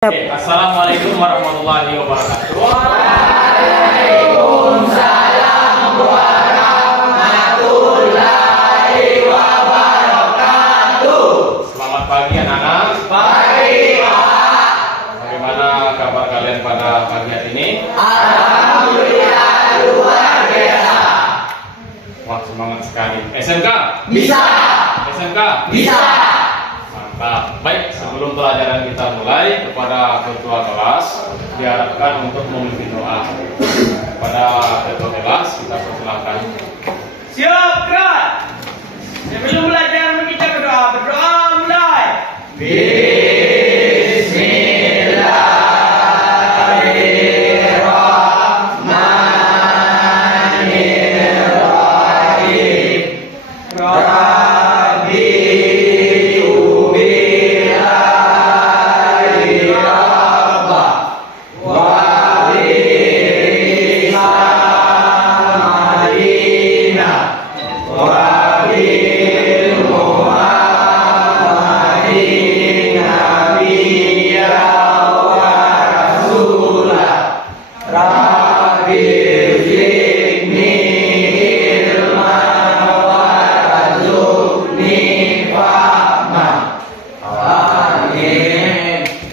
Assalamualaikum warahmatullahi wabarakatuh. Waalaikumsalam warahmatullahi wabarakatuh. Selamat pagi anak-anak. Pagi Pak. Bagaimana kabar kalian pada pagi hari ini? Alhamdulillah luar biasa. Wah, semangat sekali. SMK? Bisa. SMK? Bisa. Mantap. Baik, sebelum pelajaran kita mulai, kepada ketua kelas diharapkan untuk memimpin doa. Pada ketua kelas kita persilakan. Siap, gerak. Sebelum belajar kita berdoa. Berdoa mulai. Bismillahirrahmanirrahim.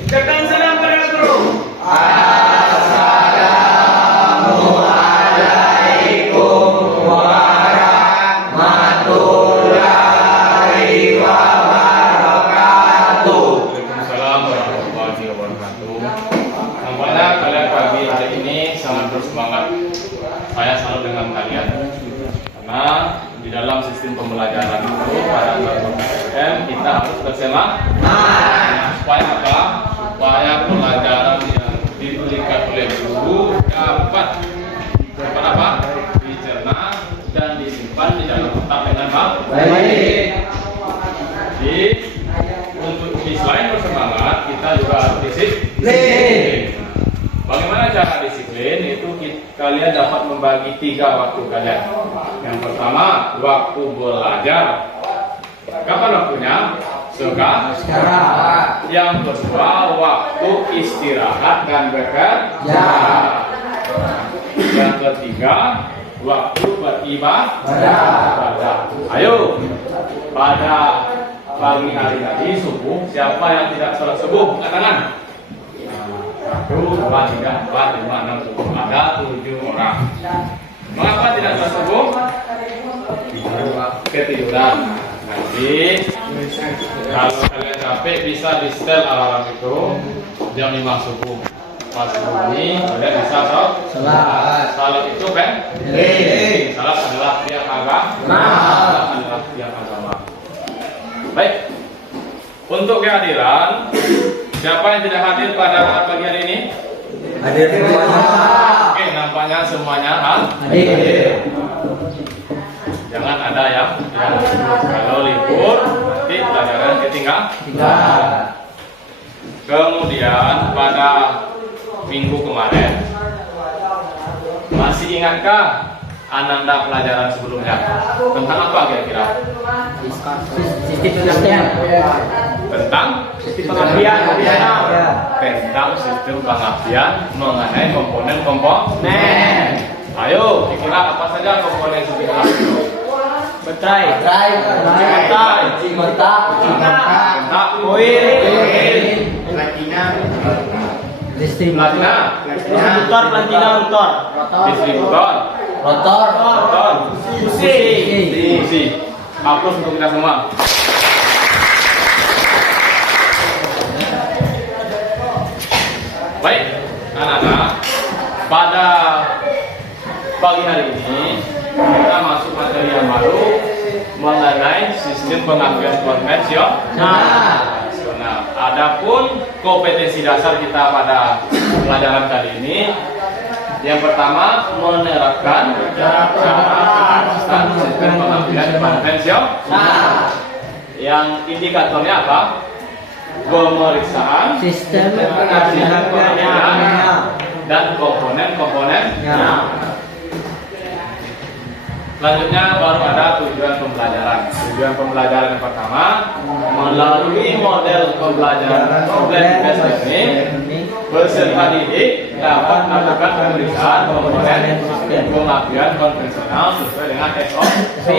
Ucapkan salam pada guru. Assalamualaikum warahmatullahi wabarakatuh. Waalaikumsalam warahmatullahi wabarakatuh. Nampaknya kalian pagi hari ini sangat bersemangat. Saya selalu dengan kalian. Karena di dalam sistem pembelajaran itu pada PTM kita harus bersemangat. Supaya apa? Supaya pelajaran yang diberikan oleh guru dapat apa? Dicerna dan disimpan di dalam otak dengan baik. Jadi untuk selain bersemangat, kita juga harus disiplin. Bagaimana cara disiplin? Itu kalian dapat membagi 3 waktu kalian. Yang pertama, waktu belajar. Kapan waktunya? Sekarang. Yang kedua, waktu istirahat dan bekerja. Yang ketiga, waktu beribadah. Ayo, pada pagi hari tadi subuh, siapa yang tidak sholat subuh? Angkat tangan. 1, 2, 3, 4, 5, 6, 7. Ada 7 orang. Mengapa tidak sholat subuh? Ketiduran. Nanti kalau kalian capek bisa di setel alarm itu jam 5 subuh. Pas bunyi kalian bisa sholat. Salat itu penting. Salat adalah tiang agama. Baik. Untuk kehadiran, siapa yang tidak hadir pada pagi hari ini? Hadir semuanya. Oke, nampaknya semuanya Hadir. Jangan ada yang kalau libur nanti pelajaran ketinggalan. Kemudian pada minggu kemarin masih ingatkah Ananda pelajaran sebelumnya tentang apa kira-kira? Tentang Sistem pengabdian. tentang sistem pengabdian mengenai komponen. Ayo, kira apa saja komponen sistem pengabdian? Baterai. Cimentak. Koil. Platina, Distributor, platina, rotor. distributor, Rotor. busi. Hapus untuk kita semua. Baik, anak-anak, pada pagi hari ini kita masuk materi yang baru mengenai sistem pengabdian konvensional. Adapun kompetensi dasar kita pada pelajaran kali ini, yang pertama menerapkan cara pengawasan sistem pengabdian konvensional. Yang indikatornya apa? Pemeriksaan Sistem pengabdian dan komponen-komponennya. Selanjutnya baru ada tujuan pembelajaran. Tujuan pembelajaran yang pertama, melalui model pembelajaran problem based learning, peserta didik dapat melakukan pemeriksaan komponen pengapian konvensional sesuai dengan SOP.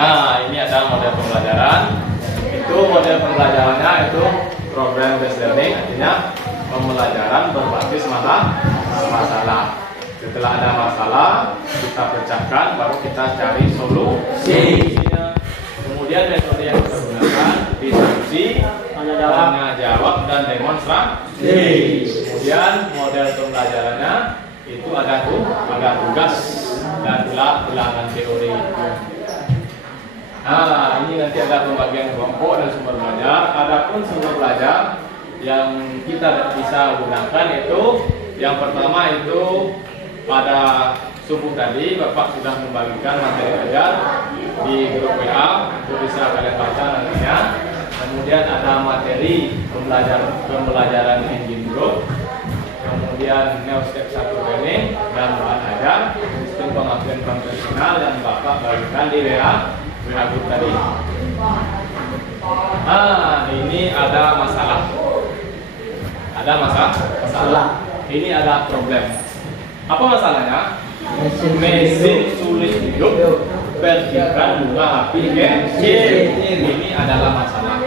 Nah, ini ada model pembelajaran. Itu model pembelajarannya itu problem based learning, artinya pembelajaran berbasis masalah. Setelah ada masalah, kita pecahkan, baru kita cari solusinya. Kemudian metode yang kita gunakan diskusi, tanya jawab, dan demonstrasi. Kemudian model pembelajarannya itu ada tugas dan ulangan teori. Nah, ini nanti ada pembagian kelompok dan sumber belajar. Adapun sumber belajar yang kita bisa gunakan itu yang pertama itu pada subuh tadi Bapak sudah membagikan materi belajar di grup WA, itu bisa kalian baca nantinya. Kemudian ada materi pembelajaran engine group, kemudian Neostep 1 training dan bahan ajar sistem pengapian konvensional yang Bapak bagikan di WA group tadi. Ini ada masalah. Ada masalah. Ini ada problem. Apa masalahnya? Mesin sulit hidup, percikan bunga api kecil. Ini adalah masalah.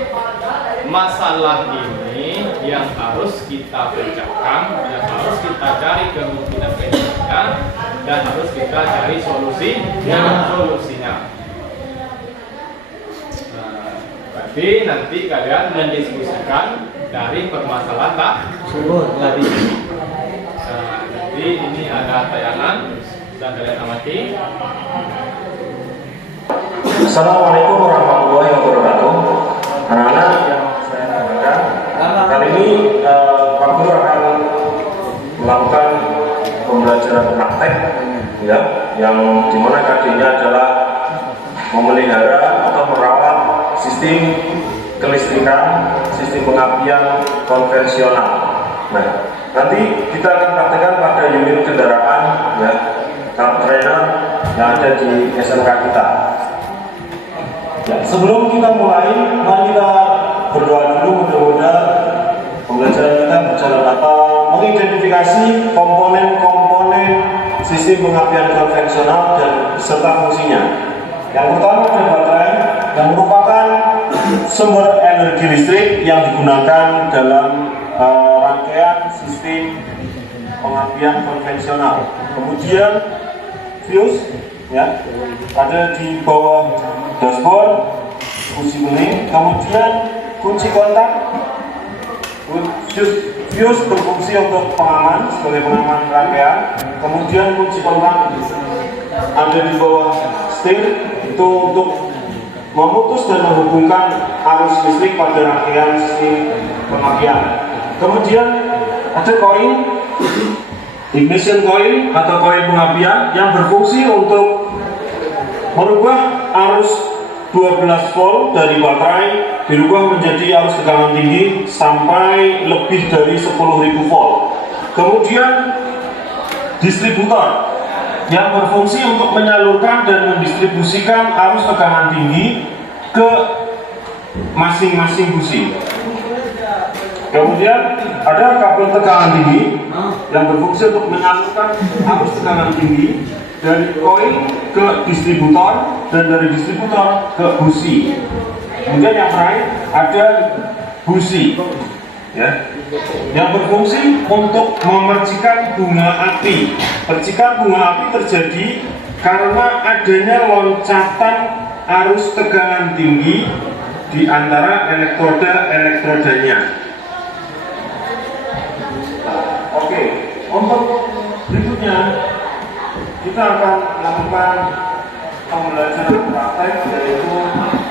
Masalah ini yang harus kita pecahkan, yang harus kita cari kemungkinan penyebabnya, dan harus kita cari solusinya. Berarti nanti kalian mendiskusikan dari permasalahan tadi. Jadi ini ada tayangan, dan kalian amati. Assalamualaikum warahmatullahi wabarakatuh. Anak-anak yang saya banggakan, kali ini Pak Guru akan melakukan pembelajaran praktek, ya, yang dimana KD-nya adalah memelihara atau merawat sistem kelistrikan, sistem pengapian konvensional. Nah, nanti kita akan praktekkan pada unit kendaraan, ya, car trainer yang ada di SMK kita. Ya, sebelum kita mulai, mari kita berdoa dulu, mudah-mudahan pembelajaran kita berjalan atau mengidentifikasi komponen-komponen sistem pengapian konvensional dan beserta fungsinya. Yang pertama ada baterai, yang merupakan sumber energi listrik yang digunakan dalam rangkaian sistem pengapian konvensional. Kemudian fuse, ya, ada di bawah dashboard, kunci kuning. Kemudian kunci kontak. Fuse berfungsi untuk pengaman, sebagai pengaman rangkaian. Kemudian kunci kontak ada di bawah setir, itu untuk memutus dan menghubungkan arus listrik pada rangkaian sistem pengapian. Kemudian ada koin, ignition coil atau koin pengapian yang berfungsi untuk merubah arus 12 volt dari baterai dirubah menjadi arus tegangan tinggi sampai lebih dari 10.000 volt. Kemudian distributor yang berfungsi untuk menyalurkan dan mendistribusikan arus tegangan tinggi ke masing-masing busi. Kemudian ada kabel tegangan tinggi yang berfungsi untuk menyalurkan arus tegangan tinggi dari koil ke distributor dan dari distributor ke busi. Kemudian yang terakhir ada busi, ya, yang berfungsi untuk memercikan bunga api. Percikan bunga api terjadi karena adanya loncatan arus tegangan tinggi di antara elektrodanya. Oke, untuk berikutnya kita akan melakukan pembelajaran praktek, yaitu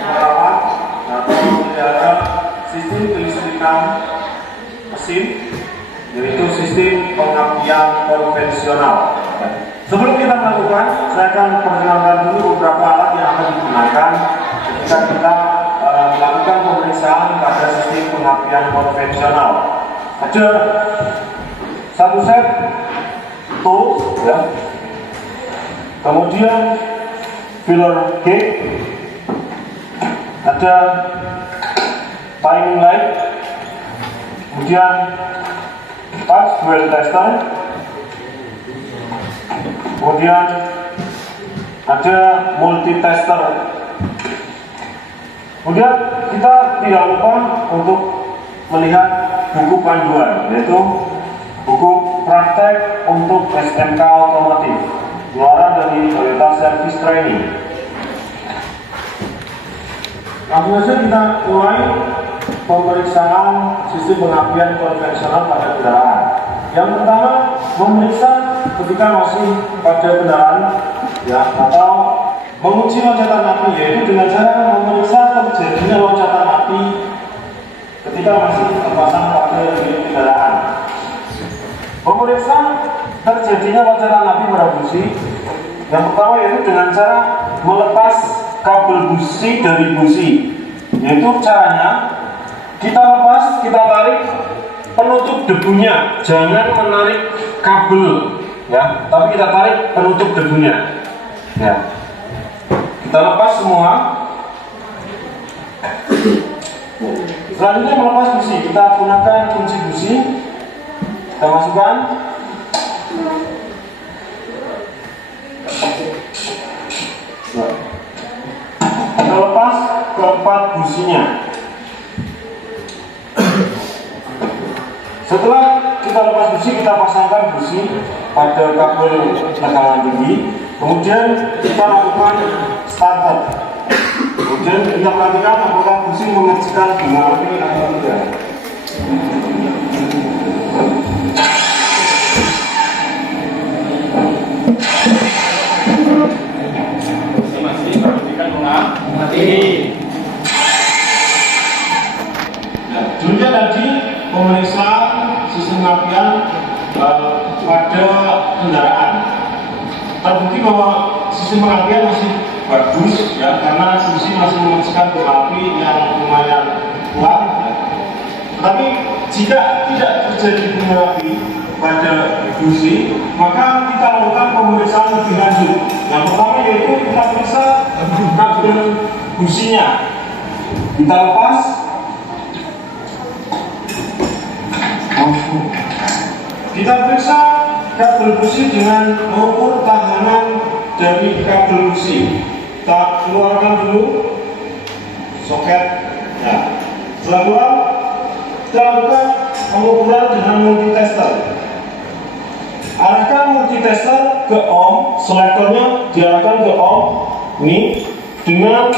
merawat atau memelihara sistem kelistrikan mesin, yaitu sistem pengapian konvensional. Sebelum kita melakukan, saya akan perkenalkan dulu beberapa alat yang akan digunakan ketika kita melakukan pemeriksaan pada sistem pengapian konvensional. Ada satu set tools, ya, kemudian filler gauge, ada timing light, kemudian touch dual tester, kemudian ada multi tester. Kemudian kita tidak lupa untuk melihat buku panduan, yaitu buku praktek untuk SMK otomotif keluaran dari Toyota Service Training. Langsung saja kita mulai pemeriksaan sistem pengapian konvensional pada kendaraan. Yang pertama, memeriksa ketika masih pada kendaraan, ya, atau menguji loncatan api, yaitu dengan cara memeriksa terjadinya loncatan api ketika masih terpasang pada unit kendaraan. Memeriksa terjadinya loncatan api pada busi, yang pertama yaitu dengan cara melepas kabel busi dari busi, yaitu caranya kita lepas, kita tarik penutup debunya, jangan menarik kabel, ya, tapi kita tarik penutup debunya, ya. Kita lepas semua. Selanjutnya melepas busi, kita gunakan kunci busi, kita masukkan. Kita lepas keempat businya. Setelah kita lepas busi, kita pasangkan busi pada kabel tekanan tinggi. Kemudian kita lakukan starter. Kemudian kita perhatikan apakah busi menghasilkan bunga api atau tidak. Masih perhatikan bunga Mati. Dulunya tadi pemeriksaan sistem pengapian pada kendaraan. Terbukti bahwa sistem pengapian masih bagus, ya, karena busi masih menghasilkan bunga api yang lumayan kuat. Ya. Tapi jika tidak terjadi bunga api pada busi, maka kita lakukan pemeriksaan lebih lanjut. Yang pertama yaitu kita periksa kabel businya. Kita lepas. Kita periksa kabel busi dengan mengukur tahanan dari kabel busi. Kita keluarkan dulu soket, ya. Setelah keluar, kita lakukan pengukuran dengan multitester. Arahkan multitester ke ohm, selektornya diarahkan ke ohm ini dengan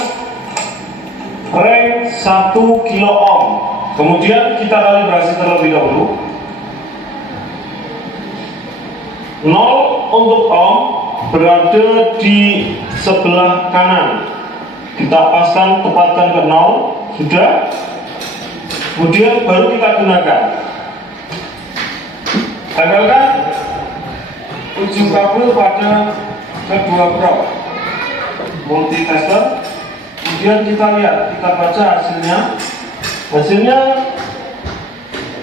range 1 kilo ohm. Kemudian kita kalibrasi terlebih dahulu. 0 untuk ohm berada di sebelah kanan. Kita paskan, tepatkan ke 0, sudah. Kemudian baru kita gunakan. Tempelkan ujung kabel pada kedua probe multitester. Kemudian kita lihat, kita baca hasilnya. Hasilnya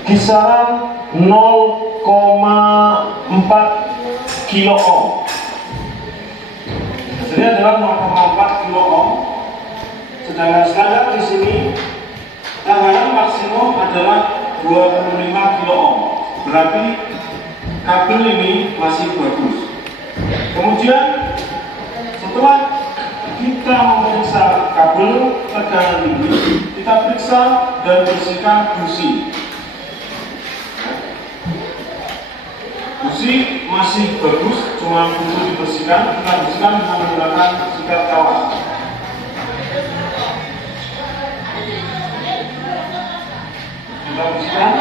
kisaran 0,4 kilo ohm. Hasilnya adalah 0,4 kilo ohm. Sedangkan standar di sini tahanan maksimum adalah 25 kilo ohm. Berarti kabel ini masih bagus. Kemudian setelah kita memeriksa kabel tekanan tinggi, kita periksa dan bersihkan busi. Busi masih bagus, cuma butuh dibersihkan. Kita bersihkan dengan menggunakan sikat kawat. Kita bersihkan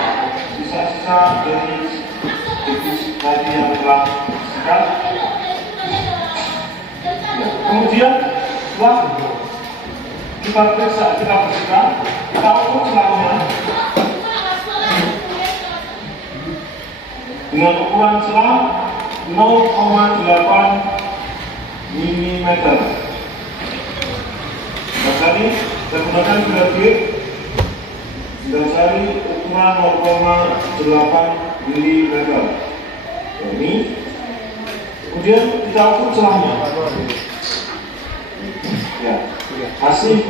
sisa-sisa dari busi tadi yang telah bersihkan. Kemudian setelah kita periksa, kita bersihkan, kita ukur celahnya dengan ukuran celah 0,8 mm. Tadi saya gunakan grafik, kita cari ukuran 0,8 mm. Ini Kemudian kita ukur celahnya. Ya, masih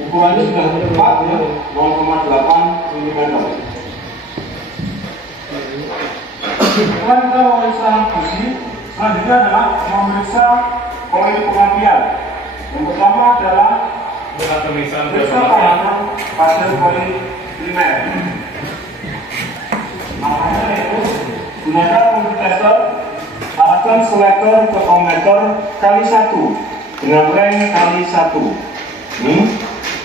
ukurannya sudah tepat ya, 0,8 mm. Setelah kita memeriksa busi, selanjutnya adalah memeriksa koil pengapian. Yang pertama adalah Dengan pemeriksaan periksa tahanan pada koil primer. Namanya yaitu gunakan multitester, arahkan selektor ke ohmmeter kali 1 dengan rem kali 1.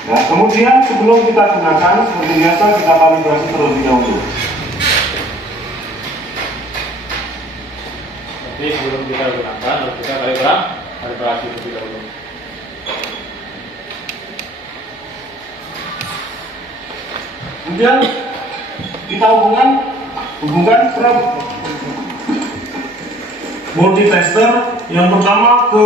Nah, kemudian sebelum kita gunakan, seperti biasa kita kalibrasi terlebih dahulu. Jadi sebelum kita gunakan, kita kalibrasi terlebih dahulu. Kemudian kita hubungkan probe multitester yang pertama ke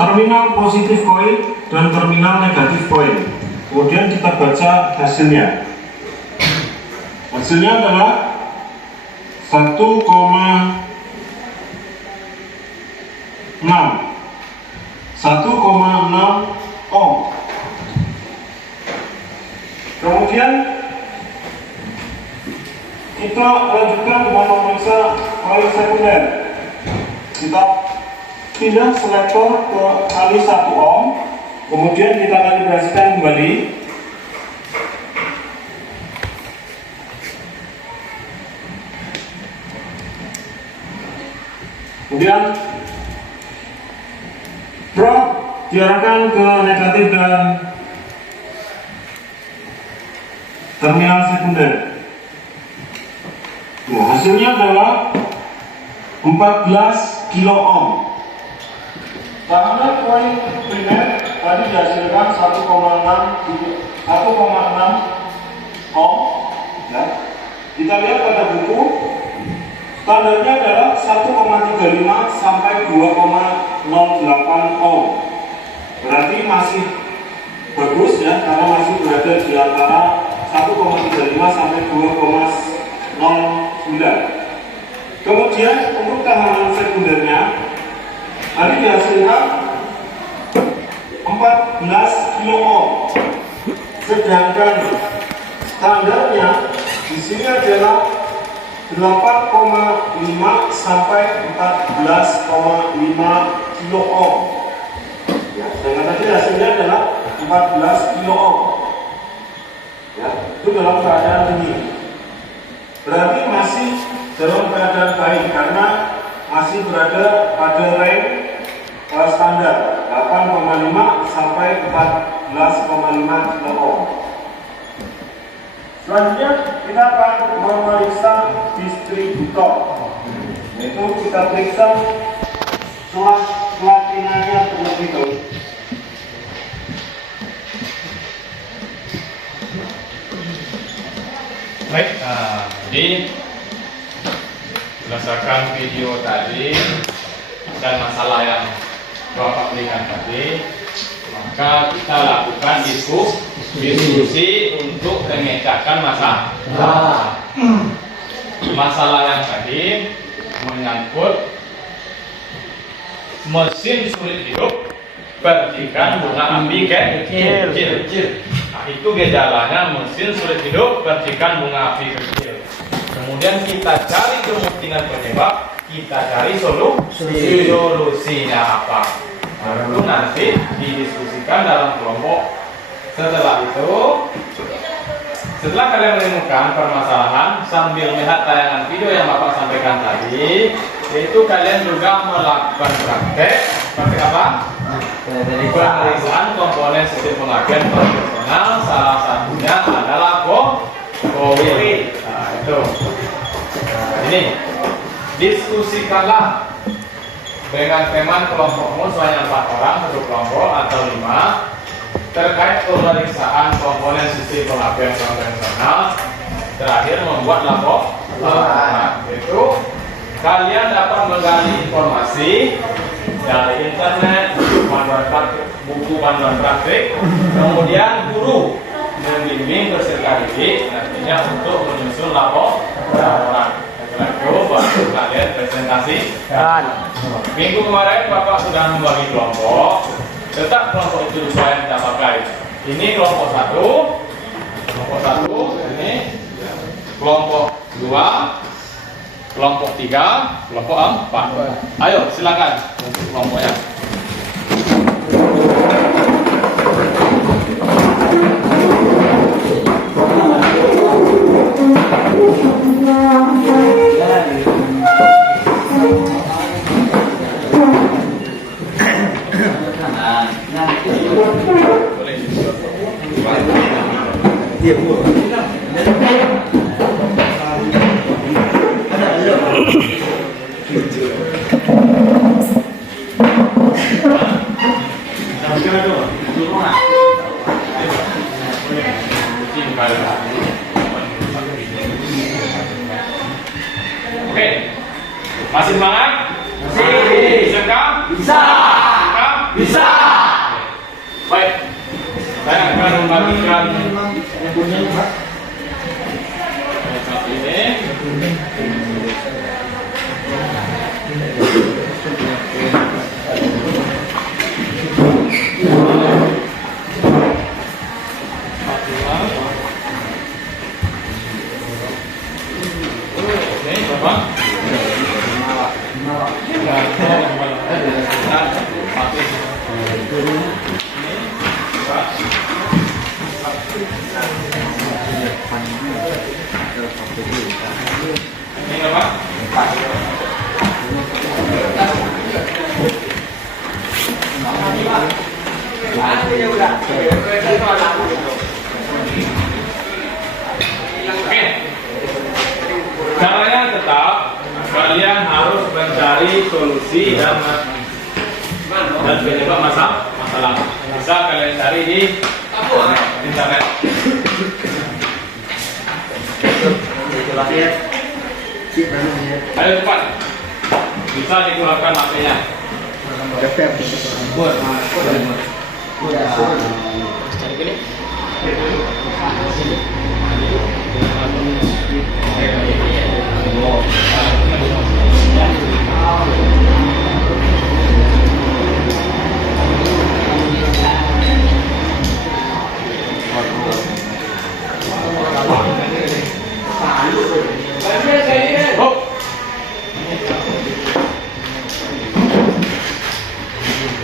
terminal positif koil dan terminal negatif koil. Kemudian kita baca hasilnya. Hasilnya adalah 1,6 ohm. Kemudian kita lanjutkan dengan memeriksa koil sekunder. Kita pindah selektor ke kali 1 ohm, kemudian kita kalibrasikan kembali. Kemudian probe diarahkan ke negatif dan terminal sekunder. Nah, hasilnya adalah 14 kilo ohm. Tahanan koil primer tadi dihasilkan 1,6 ohm. Ya. Kita lihat pada buku, standarnya adalah 1,35 sampai 2,08 ohm. Berarti masih bagus ya, karena masih berada di antara 1,35 sampai 2,09. Kemudian untuk tahanan sekundernya tadi dihasilkan 14 kilo ohm. Sedangkan standarnya di sini adalah 8,5 sampai 14,5 kilo ohm. Ya, sedangkan tadi hasilnya adalah 14 kilo ohm. Ya, itu dalam keadaan ini. Berarti masih dalam keadaan baik karena masih berada pada range standar 8,5 sampai 14,5 kilo ohm. Selanjutnya kita akan memeriksa distributor, yaitu kita periksa selah platinanya terlebih dahulu. Baik, jadi berdasarkan video tadi dan masalah yang Bapak berikan tadi, maka kita lakukan diskusi untuk memecahkan masalah. Masalah yang tadi menyangkut mesin sulit hidup, percikan bunga api kecil. Nah, itu gejalanya mesin sulit hidup, percikan bunga api kecil. Kemudian kita cari kemungkinan penyebab, kita cari solusinya apa. Nah, itu nanti didiskusikan dalam kelompok. Setelah itu, setelah kalian menemukan permasalahan sambil melihat tayangan video yang Bapak sampaikan tadi, yaitu kalian juga melakukan praktek apa? Pemeriksaan komponen sistem pengapian konvensional, salah satunya adalah koil. Nah, itu. Nah, ini diskusikanlah dengan teman kelompokmu sebanyak 4 orang, satu kelompok atau 5, terkait pemeriksaan komponen sistem pengapian konvensional. Terakhir membuat laporan. Itu kalian dapat menggali informasi dari internet, buku panduan praktik, kemudian guru membimbing peserta didik nantinya untuk menyusun laporan. Nah, lihat presentasi. Dan Minggu kemarin Bapak sudah membagi kelompok. Tetap kelompok itu dua yang kita pakai. Ini kelompok satu, ini kelompok dua, kelompok tiga, kelompok empat. Ayo silakan untuk kelompoknya. Oke, masih semangat? Masih. Bisa kah? Bisa. Bisa. Baik, saya akan membagikan ini. Ini apa? Oke. Caranya tetap kalian harus mencari solusi dan penyebab masalah. Bisa kalian cari di internet. Ayo cepat. Bisa dikeluarkan HP-nya.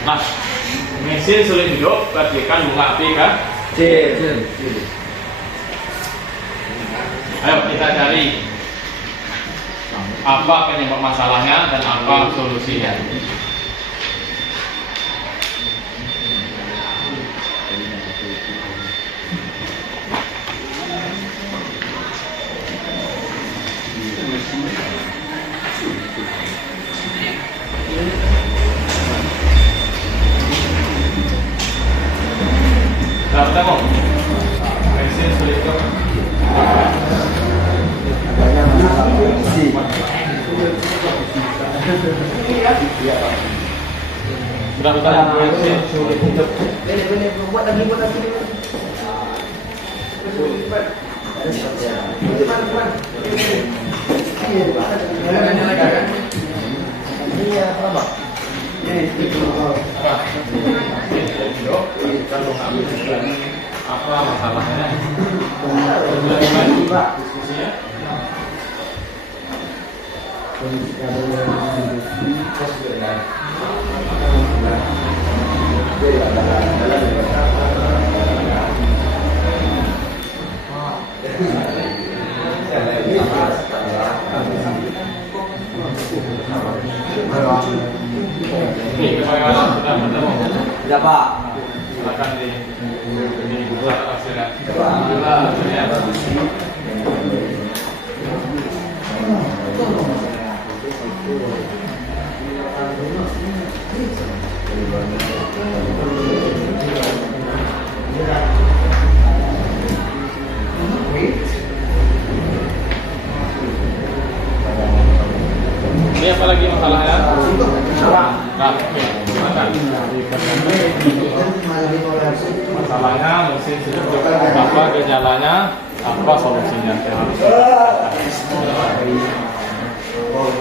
Nah, mesin sulit hidup, pastikan bunga api kan? Ayo kita cari apa penyebab masalahnya dan apa solusinya. Sudah ketemu? Mesin sulit hidup. Sudah mesin sulit hidup. Apa masalahnya? Diskusinya. Ini bagaimana sudah ketemu? Tidak, Pak. Silakan dibuat hasilnya. Hasilnya. Ini apa lagi masalahnya? Nah, silakan. Masalahnya mesin sulit, apa gejalanya, apa solusinya? Dah,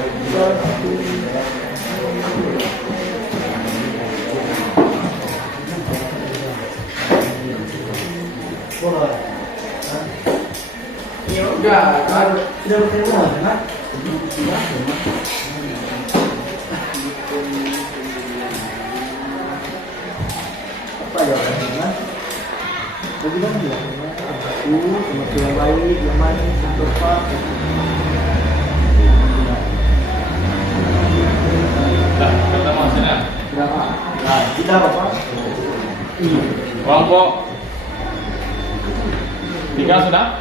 ketemu sini. Tidak apa? Kelompok 3 sudah?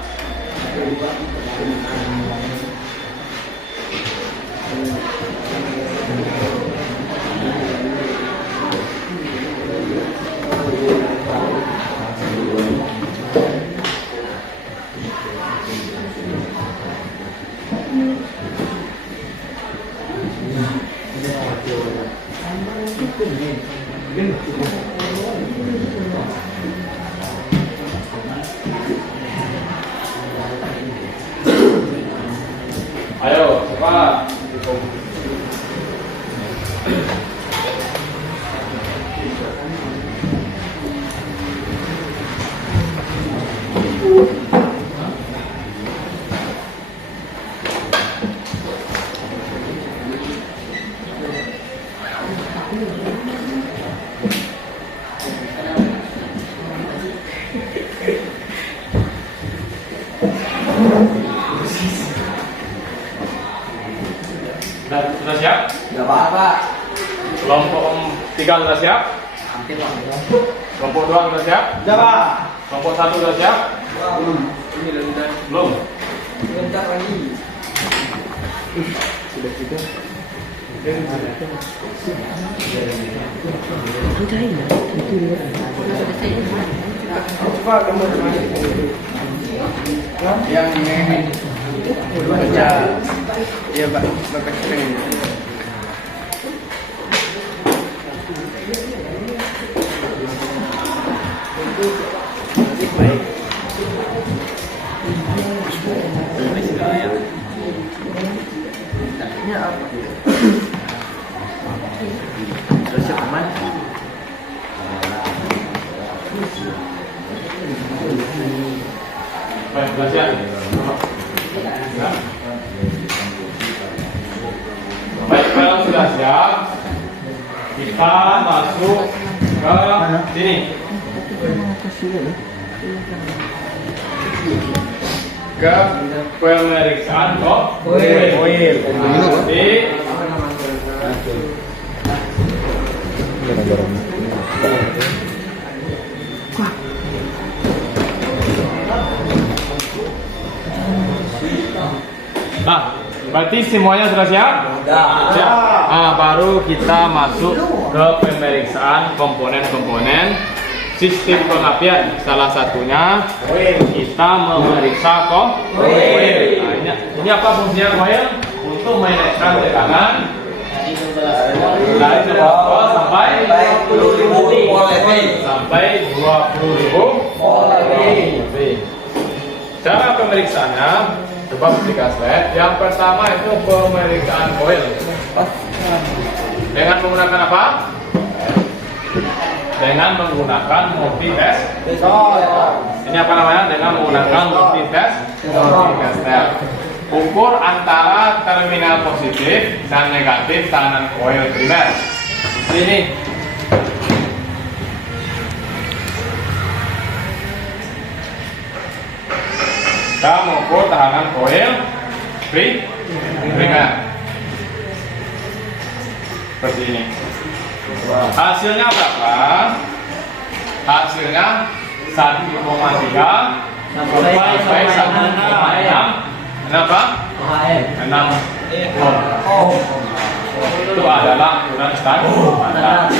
Ayo, cepat. Sudah siap? Tidak apa-apa. Kelompok 3 sudah siap? Hampir lah. Kelompok 2 sudah siap? Tidak apa? Kelompok 1 sudah siap? Belum? Bentar lagi. Yang ini baca. Iya, Pak. Bapak ini. Baik, sudah siap? Ya. Baik, kalau sudah siap, kita masuk ke sini. Ke pemeriksaan koil. Jadi, nah, berarti semuanya sudah siap? Siap. Nah, baru kita masuk ke pemeriksaan komponen-komponen sistem pengapian. Salah satunya kita memeriksa koil. Nah, ini apa fungsinya koil? Untuk menaikkan tekanan dari 10 sampai 20.000 sampai 20.000 volt. Cara pemeriksaannya, coba berikan slide. Yang pertama itu pemeriksaan koil. Dengan menggunakan apa? Dengan menggunakan multi test. Ini apa namanya? Dengan menggunakan multi test. Ukur antara terminal positif dan negatif tekanan koil primer. Ini. Kita mengukur tekanan koil primer. Seperti ini. Hasilnya berapa? Hasilnya 1,3 sampai 1,6. Kenapa? 6 volt. Itu adalah ukuran standar.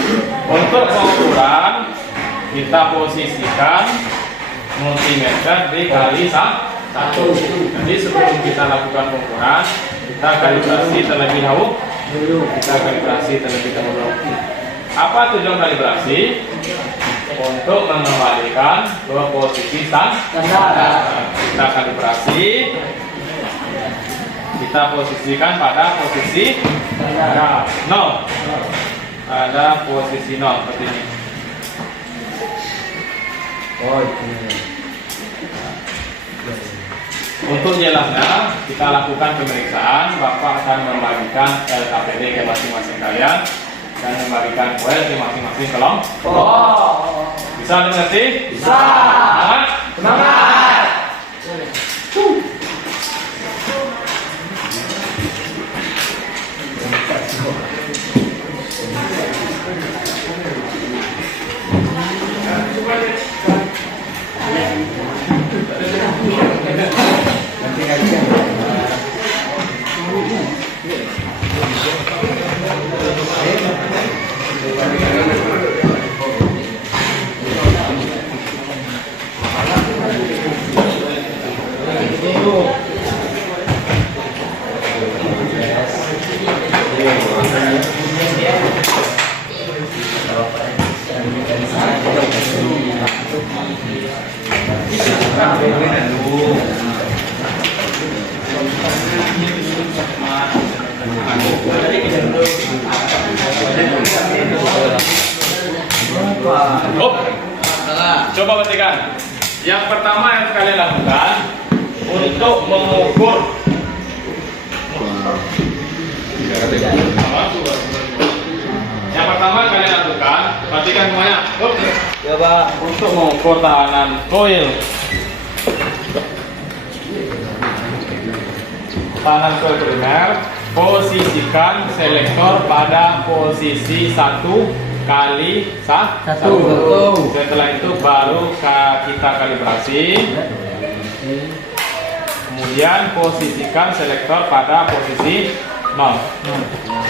Untuk pengukuran kita posisikan multimeter dikali 1. Jadi sebelum kita lakukan pengukuran, kita kalibrasi terlebih dahulu. Apa tujuan kalibrasi? Untuk mengembalikan ke posisi standar. Kita kalibrasi. kita posisikan pada posisi 0. Pada posisi 0 seperti ini. Oh, ini. Untuk jelasnya, kita lakukan pemeriksaan. Bapak akan membagikan LKPD ke masing-masing kalian dan membagikan koil di masing-masing kelompok. Oh. Bisa dimengerti? Bisa. Semangat? Semangat. Coba perhatikan. Yang pertama yang kalian lakukan untuk mengukur yang pertama kalian lakukan, perhatikan semuanya. Ya, Pak. Untuk mengukur tahanan koil. Tahanan koil primer, posisikan selektor pada posisi 1 kali 1. Setelah itu baru kita kalibrasi. Kemudian posisikan selektor pada posisi 0.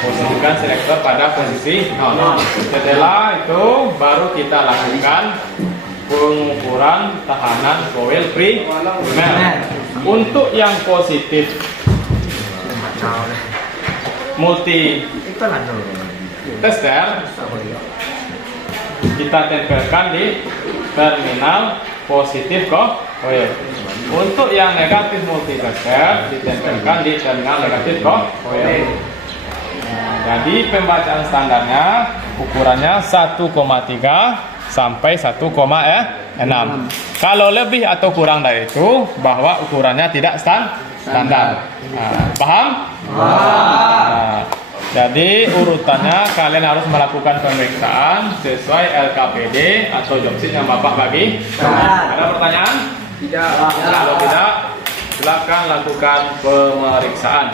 Posisikan selektor pada posisi 0. Setelah itu baru kita lakukan pengukuran tahanan koil primer. Untuk yang positif multi tester kita tempelkan di terminal positif koil. Untuk yang negatif multi tester ditempelkan di terminal negatif koil. Jadi pembacaan standarnya ukurannya 1,3 sampai 1,6. Kalau lebih atau kurang dari itu, bahwa ukurannya tidak standar. Paham? Jadi urutannya kalian harus melakukan pemeriksaan sesuai LKPD atau job sheet yang Bapak bagi. Ada pertanyaan? Tidak. Kalau tidak, silakan lakukan pemeriksaan.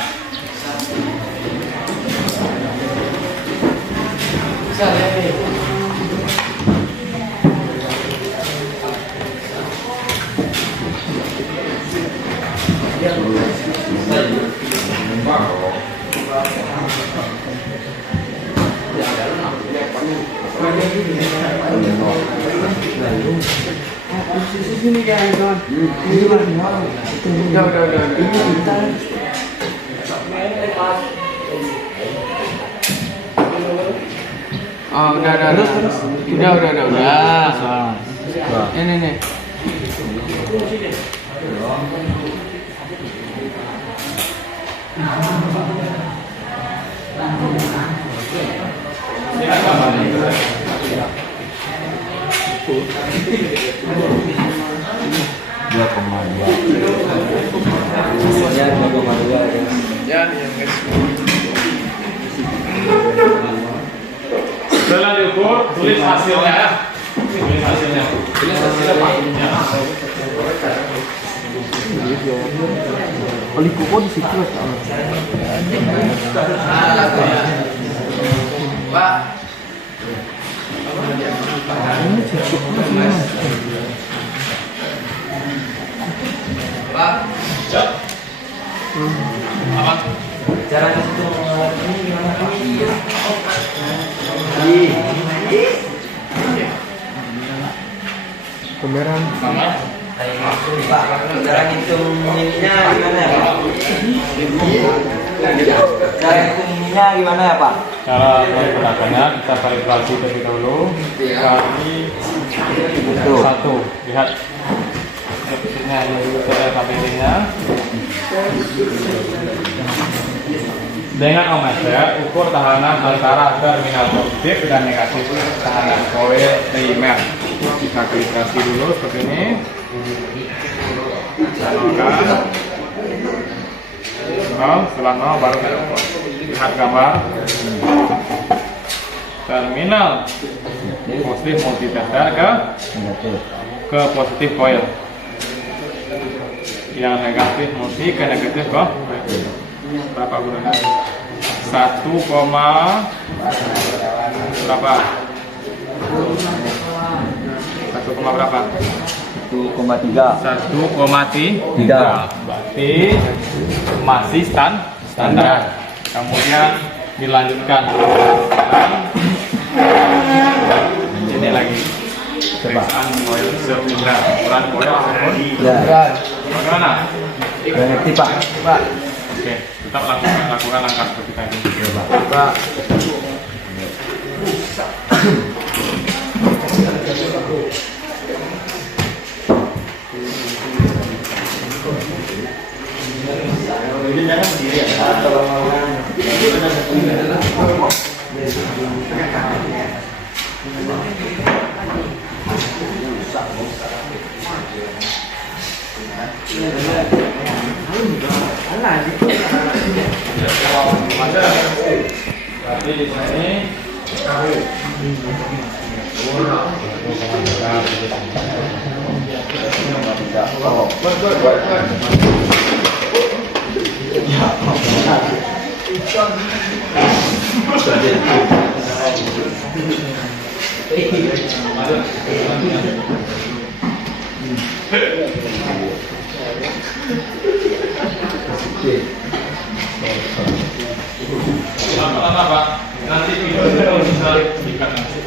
Sini guys, udah. Oh, udah. Udah. Ini nih. Setelah diukur, tulis hasilnya ya. Tulis hasilnya. Balik kuko di situ. Pak. Pak. Ya. Apa? Cara itu ini gimana, Pak? Pemeran. Sama. Pak, cara hitung ininya gimana ya, Pak? Cara hitung ininya gimana ya, Pak? Cara menggunakannya kita kalibrasi terlebih dahulu kali 1. Lihat Ini LKPD-nya. Dengan ometer, ukur tahanan antara terminal positif dan negatif tahanan koil primer. Kita kalibrasi dulu seperti ini. Nolkan. Setelah nol baru kita ukur. Lihat gambar. Terminal positif multitester ke positif koil. Yang negatif multi ke negatif kok. Berapa gunanya? 1, berapa? 1, berapa? 1,3. 1,3. Berarti masih standar. Kemudian dilanjutkan. Ini lagi. Periksaan koil silinder. Ukuran koil Ya. bagaimana? Negatif, Pak. Oke, tetap lakukan langkah seperti tadi. Pak. Berarti di sini lama-lama Pak, nanti video itu bisa dikat nanti.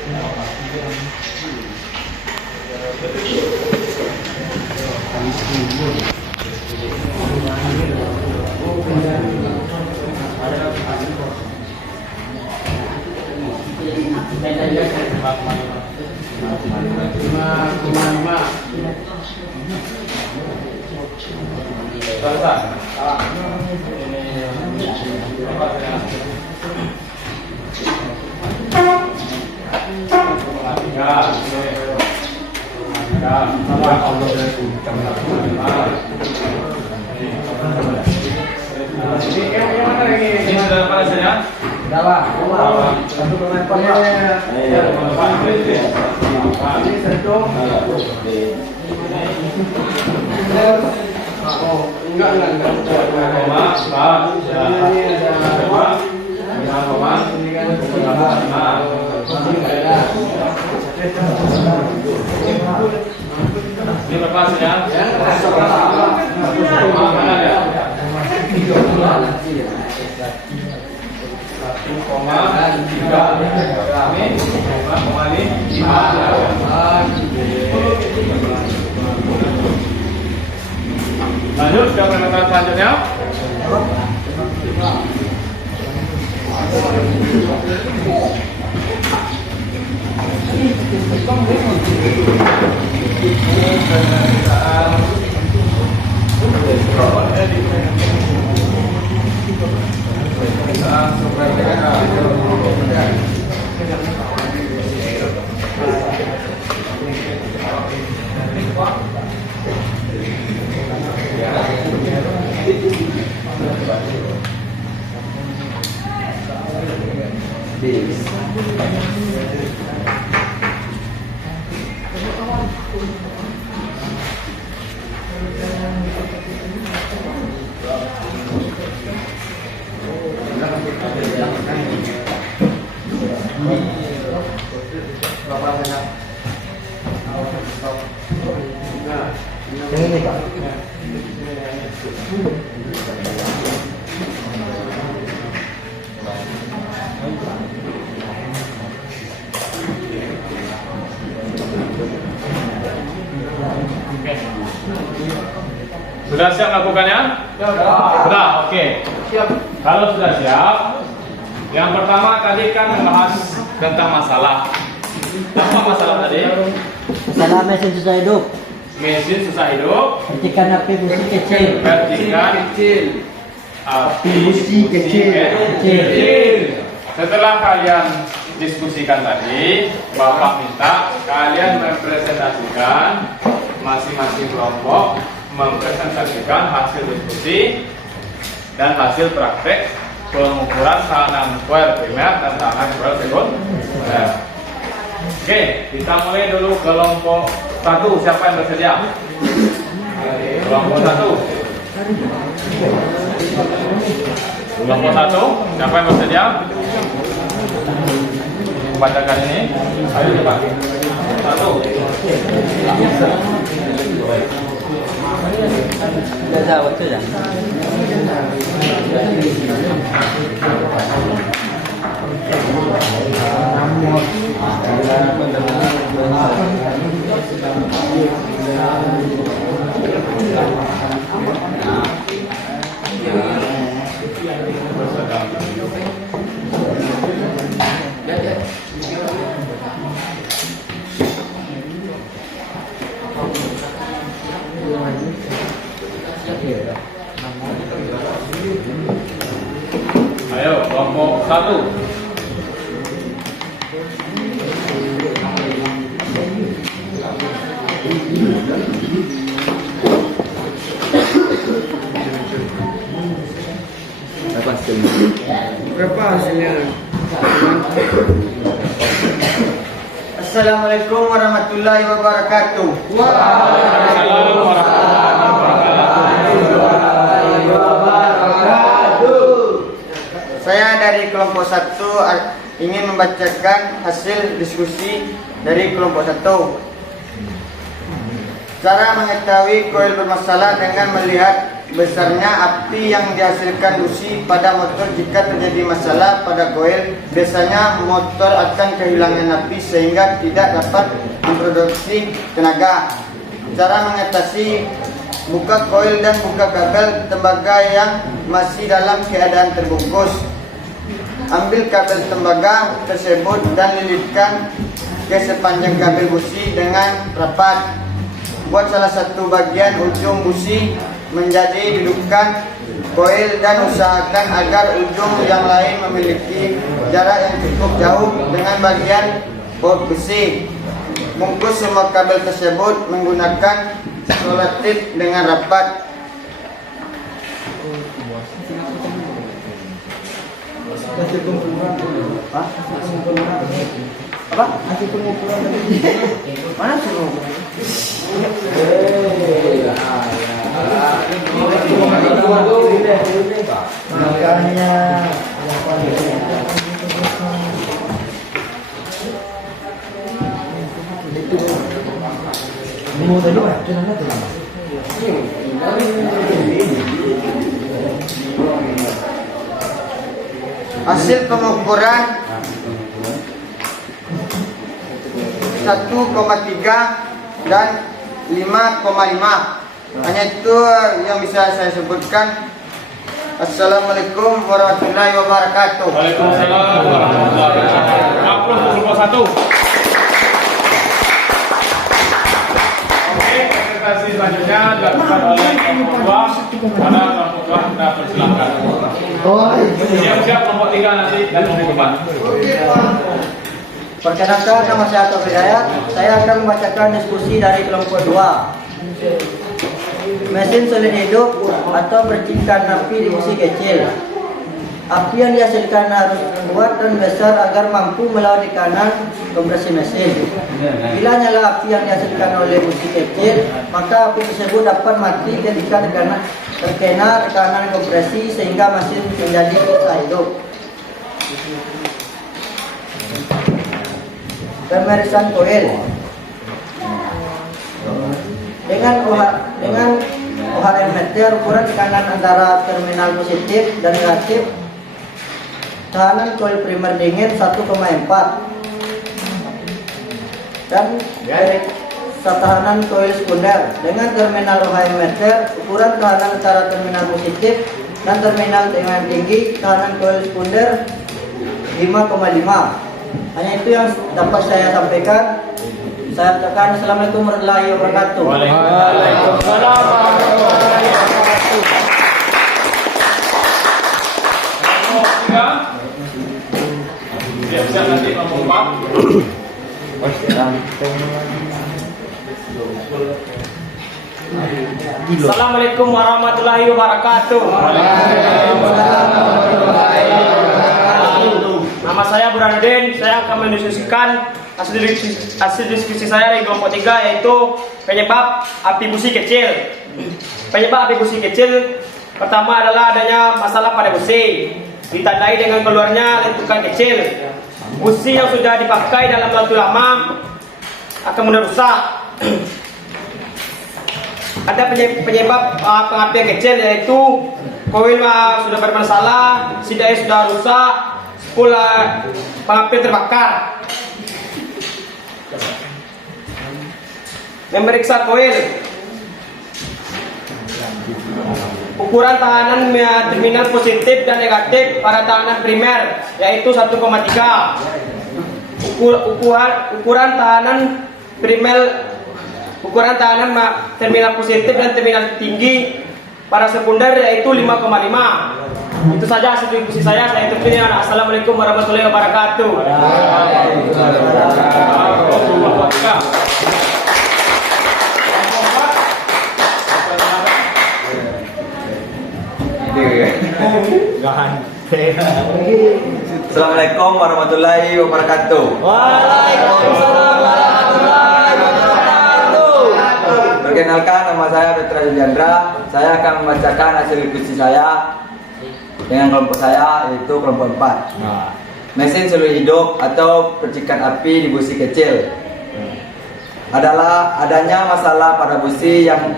Ini sudah apa hasilnya? Ini berapa hasilnya? Mana ya? 1,3. Lanjut ke penetraan selanjutnya. Ini Pak. Sudah siap lakukannya? Sudah, oke. Siap. Kalau sudah siap, yang pertama tadi kan membahas tentang masalah. Apa masalah tadi? Masalah mesin sisa hidup. mesin susah hidup. Percikan api busi kecil. Percikan api busi kecil. Setelah kalian diskusikan tadi, Bapak minta kalian mempresentasikan masing-masing kelompok mempresentasikan hasil diskusi dan hasil praktek pengukuran tahanan kuil primer dan tahanan kuil sekunder. Oke, kita mulai dulu kelompok 1. Siapa yang bersedia? Kelompok 1. Kelompok 1. Siapa yang bersedia? Bacakan ini. Ayo cepat. 1. Tidak tahu itu ya. Ayo, kelompok 1. Berapa hasilnya? Assalamualaikum warahmatullahi wabarakatuh. Assalamualaikum warahmatullahi wabarakatuh. Saya dari kelompok 1 ingin membacakan hasil diskusi dari kelompok 1. Cara mengetahui koil bermasalah dengan melihat besarnya api yang dihasilkan busi pada motor. Jika terjadi masalah pada koil, biasanya motor akan kehilangan api sehingga tidak dapat memproduksi tenaga. Cara mengatasi: buka koil dan buka kabel tembaga yang masih dalam keadaan terbungkus. Ambil kabel tembaga tersebut dan lilitkan ke sepanjang kabel busi dengan rapat. Buat salah satu bagian ujung busi menjadi dudukan koil dan usahakan agar ujung yang lain memiliki jarak yang cukup jauh dengan bagian bolt busi. Bungkus semua kabel tersebut menggunakan selotip dengan rapat. Apa? Hasil pengukuran tadi. Mana suruh? Makanya mau tadi hasil pengukuran 1,3 dan 5,5. Hanya itu yang bisa saya sebutkan. Assalamualaikum warahmatullahi wabarakatuh. Waalaikumsalam warahmatullahi wabarakatuh. Aplaus untuk kelompok 1. Oke, presentasi selanjutnya dilakukan oleh kelompok 2. Karena kelompok 2 kita persilahkan. Siap-siap kelompok 3 nanti dan kelompok 4. Perkenalkan, nama saya Taufik Hidayat. Saya akan membacakan diskusi dari kelompok 2. Mesin sulit hidup atau percikan api di busi kecil. Api yang dihasilkan harus kuat dan besar agar mampu melawan tekanan kompresi mesin. Bila nyala api yang dihasilkan oleh busi kecil, maka api tersebut dapat mati ketika terkena tekanan kompresi sehingga mesin menjadi susah hidup. Pemeriksaan koil dengan OHM meter, ukuran tekanan antara terminal positif dan negatif. Tahanan koil primer dingin 1,4 dan tahanan koil sekunder dengan terminal OHM meter, ukuran tahanan antara terminal positif dan terminal dengan tinggi. Tahanan koil sekunder 5,5. Hanya itu yang dapat saya sampaikan. Saya ucapkan Assalamualaikum warahmatullahi wabarakatuh. Waalaikumsalam warahmatullahi wabarakatuh. Siap-siap nanti memompak. Assalamualaikum warahmatullahi wabarakatuh. Nama saya Burhanuddin. Saya akan mendiskusikan hasil diskusi saya di kelompok 3, yaitu penyebab api busi kecil. Penyebab api busi kecil pertama adalah adanya masalah pada busi, ditandai dengan keluarnya lentukan kecil. Busi yang sudah dipakai dalam waktu lama akan mudah rusak. Ada penyebab pengapian kecil, yaitu koil sudah bermasalah, sidai sudah rusak, spool pengapian terbakar. Memeriksa koil. Ukuran tahanan terminal positif dan negatif pada tahanan primer, yaitu 1,3. Ukuran tahanan terminal positif dan terminal tinggi pada sekunder, yaitu 5,5. Itu saja hasil diskusi saya. Saya tutup. Assalamualaikum warahmatullahi wabarakatuh. Assalamualaikum warahmatullahi wabarakatuh. Waalaikumsalam warahmatullahi wabarakatuh. Perkenalkan, nama saya Petra Juliandra. Saya akan membacakan hasil diskusi saya dengan kelompok saya, yaitu kelompok 4. Mesin seluruh hidup atau percikan api di busi kecil adalah adanya masalah pada busi yang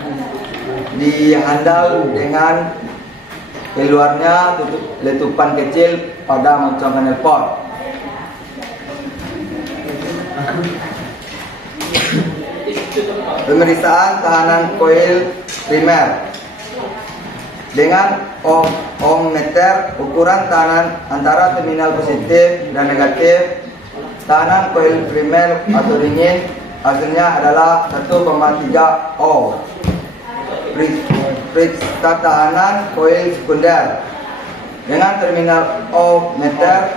dihandal dengan keluarnya letupan kecil pada moncong knalpot. Pemeriksaan tahanan koil primer dengan ohmmeter, ukuran tahanan antara terminal positif dan negatif. Tahanan koil primer atau dingin hasilnya adalah 1,3 ohm. Periksa tahanan koil sekunder dengan terminal ohmmeter,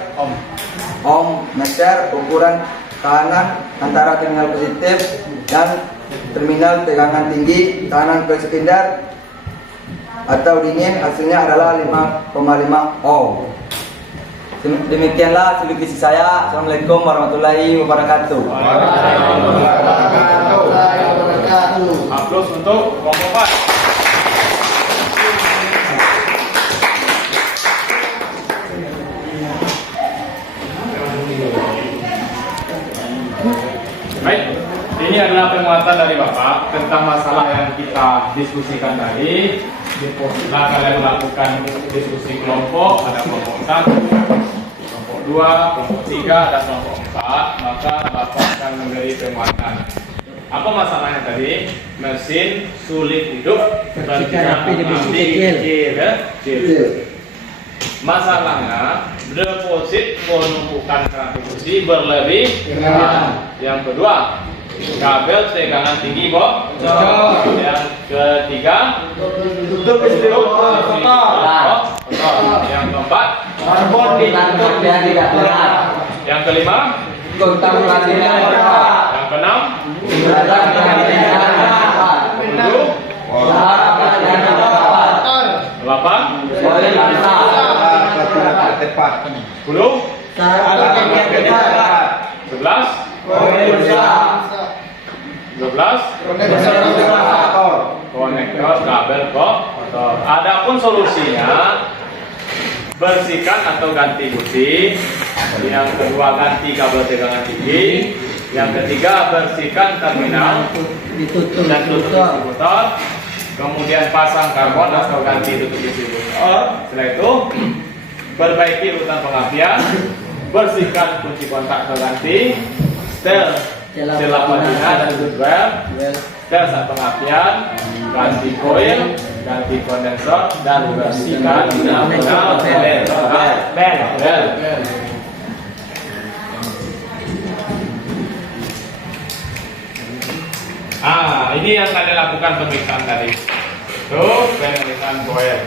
ukuran tahanan antara terminal positif dan terminal tegangan tinggi. Tahanan koil sekunder atau dingin hasilnya adalah 5,5 ohm. Demikianlah hasil diskusi saya. Assalamualaikum warahmatullahi wabarakatuh. Aplaus untuk kelompok 4. Baik, ini adalah penguatan dari Bapak tentang masalah yang kita diskusikan tadi. Nah, kalian melakukan diskusi kelompok, ada kelompok 1, kelompok 2, kelompok 3, dan kelompok 4. Maka Bapak akan memberi penguatan. Apa masalahnya tadi? Mesin sulit hidup percikan api kecil. Masalahnya deposit penumpukan keramik busi berlebih. Yang kedua, kabel tegangan tinggi bocor. Yang ketiga, tutup kotor. Yang keempat, karbon ditutup dan tidak berat. Yang kelima, kontaminasi. Yang keenam, konektor kabel kotor. Adapun solusinya, bersihkan atau ganti busi. Yang kedua, ganti kabel tegangan tinggi. Yang ketiga, bersihkan terminal dan tutup distributor. Kemudian pasang karbon atau ganti tutup distributor. Setelah itu, perbaiki urutan pengapian, bersihkan kunci kontak atau ganti, setel setelah patina dan well, setel saat pengapian, ganti koil, ganti kondensor, dan bersihkan bel. Ini yang kalian lakukan pemeriksaan tadi. Tuh, pemeriksaan koil.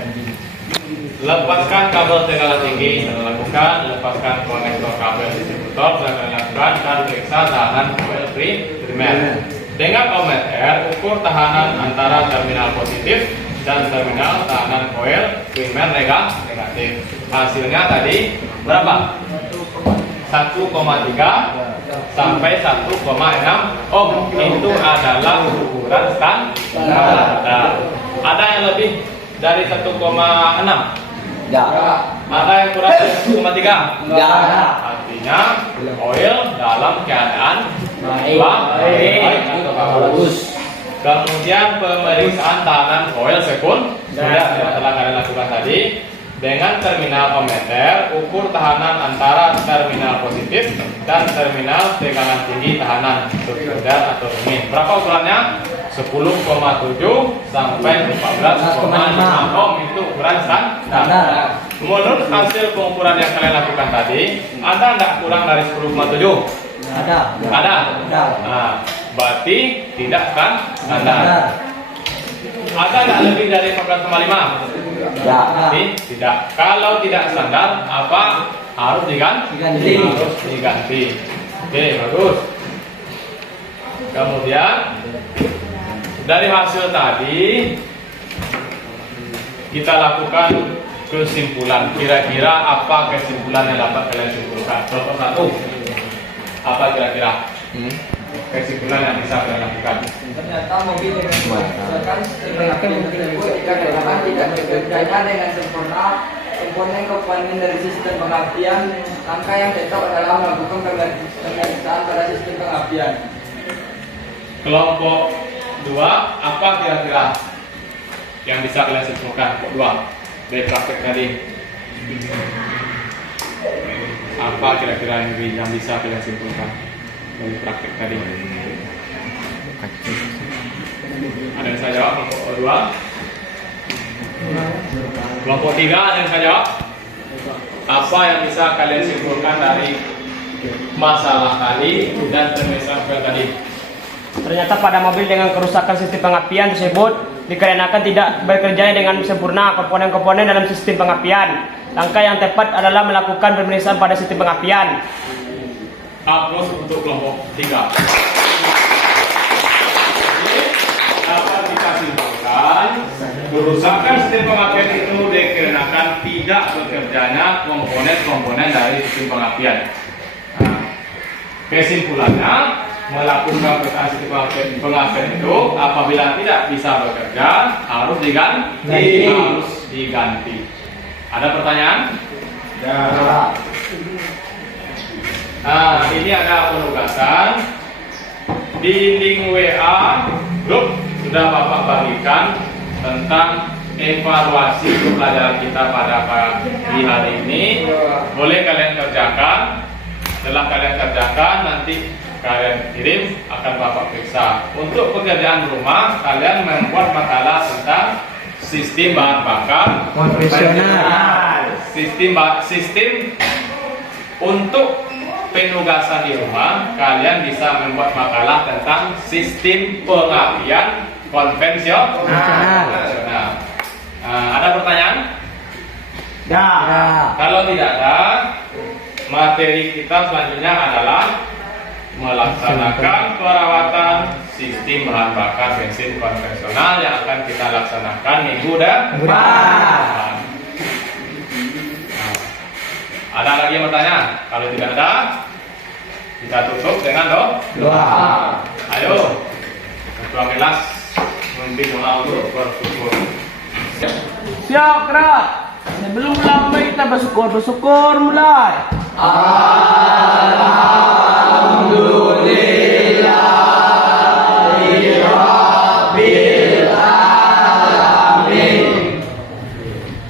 Lepaskan kabel tegangan tinggi, dan lakukan. Lepaskan konektor kabel distributor, dan lakukan. Dan periksa tahanan koil primer. Dengan ohmmeter, ukur tahanan antara terminal positif dan terminal tahanan koil primer negatif. Hasilnya tadi berapa? 1,3 sampai 1,6 ohm. Itu adalah ukuran standar. Ada yang lebih dari 1,6? Ya. Ada yang kurang dari 1,3? Ya. Artinya oil dalam keadaan baik atau bagus. Kemudian pemeriksaan tahanan oil sekunder yang telah kalian lakukan tadi. Dengan terminal ohmmeter, ukur tahanan antara terminal positif dan terminal tegangan tinggi tahanan sekunder atau min. Berapa ukurannya? 10,7 sampai 14,5 ohm. Itu ukuran standar. Menurut hasil pengukuran yang kalian lakukan tadi, ada nggak kurang dari 10,7? Ada. Ada. Nah, berarti tidak kan standar. Ada nggak lebih dari 14,5? Ya. Tidak. Kalau tidak standar, apa harus diganti? Harus diganti. Oke, bagus. Kemudian dari hasil tadi kita lakukan kesimpulan. Kira-kira apa kesimpulan yang dapat kalian simpulkan? Contoh 1. Apa kira-kira kesimpulan yang bisa kalian lakukan? Ternyata mobil dengan menggunakan sistem pengapian tersebut dikarenakan tidak bekerjanya dengan sempurna komponen dari sistem pengapian. Langkah yang tetap adalah melakukan pemeriksaan pada sistem pengapian. Kelompok 2, apa kira-kira yang bisa kalian simpulkan? 2 dari praktek tadi. Apa kira-kira yang bisa kalian simpulkan dari praktek tadi? Ada yang saya jawab? Kelompok 2. Kelompok 3 ada yang saya jawab? Apa yang bisa kalian simpulkan dari masalah tadi dan pemeriksaan tadi? Ternyata pada mobil dengan kerusakan sistem pengapian tersebut dikarenakan tidak bekerjanya dengan sempurna komponen-komponen dalam sistem pengapian. Langkah yang tepat adalah melakukan pemeriksaan pada sistem pengapian. Aplaus untuk kelompok 3. Dapat kita simpulkan, kerusakan sistem pengapian itu dikarenakan tidak bekerjanya komponen-komponen dari sistem pengapian. Nah, kesimpulannya, melakukan pemeriksaan sistem pengapian itu apabila tidak bisa bekerja harus diganti. Ada pertanyaan? Ya. Nah, ini ada penugasan di link WA grup sudah Bapak bagikan tentang evaluasi pelajaran kita pada pagi hari ini. Boleh kalian kerjakan. Setelah kalian kerjakan, nanti kalian kirim, akan Bapak periksa. Untuk pekerjaan rumah, kalian membuat makalah tentang sistem bahan bakar konvensional. Sistem untuk penugasan di rumah, kalian bisa membuat makalah tentang sistem pengapian konvensional. Ada pertanyaan? Ya. Kalau tidak ada, materi kita selanjutnya adalah melaksanakan perawatan sistem bahan bakar bensin konvensional yang akan kita laksanakan minggu depan. Ada lagi yang bertanya? Kalau tidak ada, kita tutup dengan doa. Ayo, Ketua Kelas memimpin doa untuk bersyukur. Siap, gerak. Sebelum mulai kita bersyukur mulai.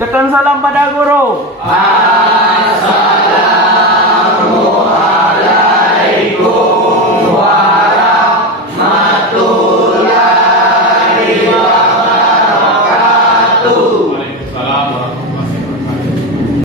Tekan salam pada guru.